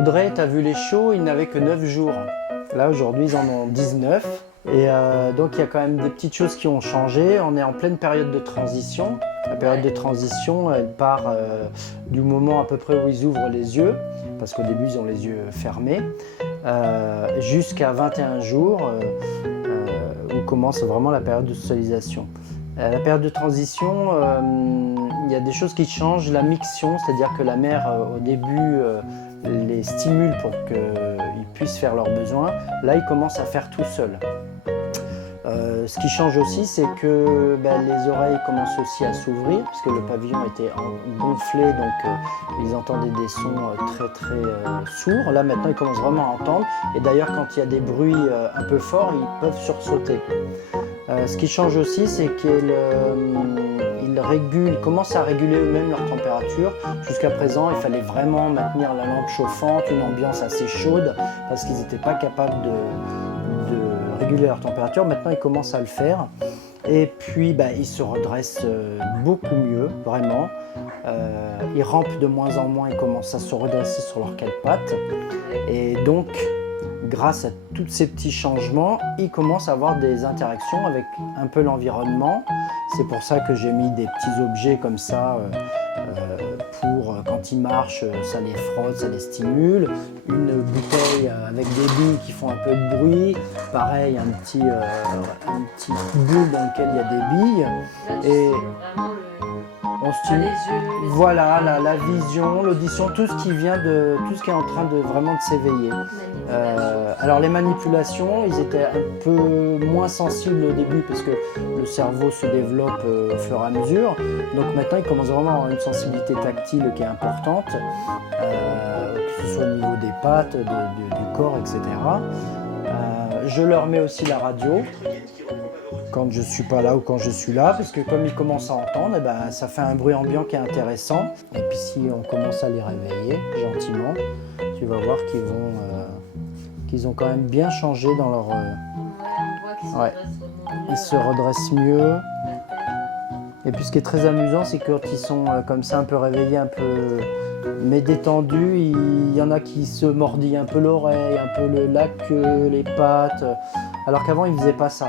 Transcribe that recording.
Audrey, t'as vu les shows, ils n'avaient que 9 jours. Là, aujourd'hui, ils en ont 19. Et donc, il y a quand même des petites choses qui ont changé. On est en pleine période de transition. La période de transition, elle part du moment à peu près où ils ouvrent les yeux, parce qu'au début, ils ont les yeux fermés, jusqu'à 21 jours, où commence vraiment la période de socialisation. La période de transition, il y a des choses qui changent. La miction, c'est-à-dire que la mère, au début, les stimule pour qu'ils puissent faire leurs besoins. Là, ils commencent à faire tout seuls. Ce qui change aussi, c'est que les oreilles commencent aussi à s'ouvrir, puisque le pavillon était gonflé, donc ils entendaient des sons très sourds. Là, maintenant, ils commencent vraiment à entendre. Et d'ailleurs, quand il y a des bruits un peu forts, ils peuvent sursauter. Ce qui change aussi, c'est qu'ils commencent à réguler eux-mêmes leur température. Jusqu'à présent, il fallait vraiment maintenir la lampe chauffante, une ambiance assez chaude, parce qu'ils n'étaient pas capables de réguler leur température. Maintenant, ils commencent à le faire. Et puis, ils se redressent beaucoup mieux, vraiment. Ils rampent de moins en moins, ils commencent à se redresser sur leurs quatre pattes. Et donc, grâce à tous ces petits changements, ils commencent à avoir des interactions avec un peu l'environnement. C'est pour ça que j'ai mis des petits objets comme ça pour quand ils marchent, ça les frotte, ça les stimule. Une bouteille avec des billes qui font un peu de bruit. Pareil, un petit boule dans lequel il y a des billes. Là, Et vraiment on stimule. les yeux, Voilà, la vision, l'audition, tout ce qui est en train de vraiment de s'éveiller. Alors les manipulations, ils étaient un peu moins sensibles au début parce que le cerveau se développe au fur et à mesure. Donc maintenant, ils commencent vraiment à avoir une sensibilité tactile qui est importante, que ce soit au niveau des pattes, du corps, etc. Je leur mets aussi la radio quand je suis pas là ou quand je suis là, parce que comme ils commencent à entendre, ça fait un bruit ambiant qui est intéressant. Et puis si on commence à les réveiller gentiment, tu vas voir qu'ils ont quand même bien changé dans leur... on voit qu'ils se redressent vraiment mieux. Ils se redressent mieux. Et puis ce qui est très amusant, c'est que quand ils sont comme ça un peu réveillés, un peu mais détendus, il y en a qui se mordillent un peu l'oreille, un peu la queue, les pattes, alors qu'avant ils faisaient pas ça.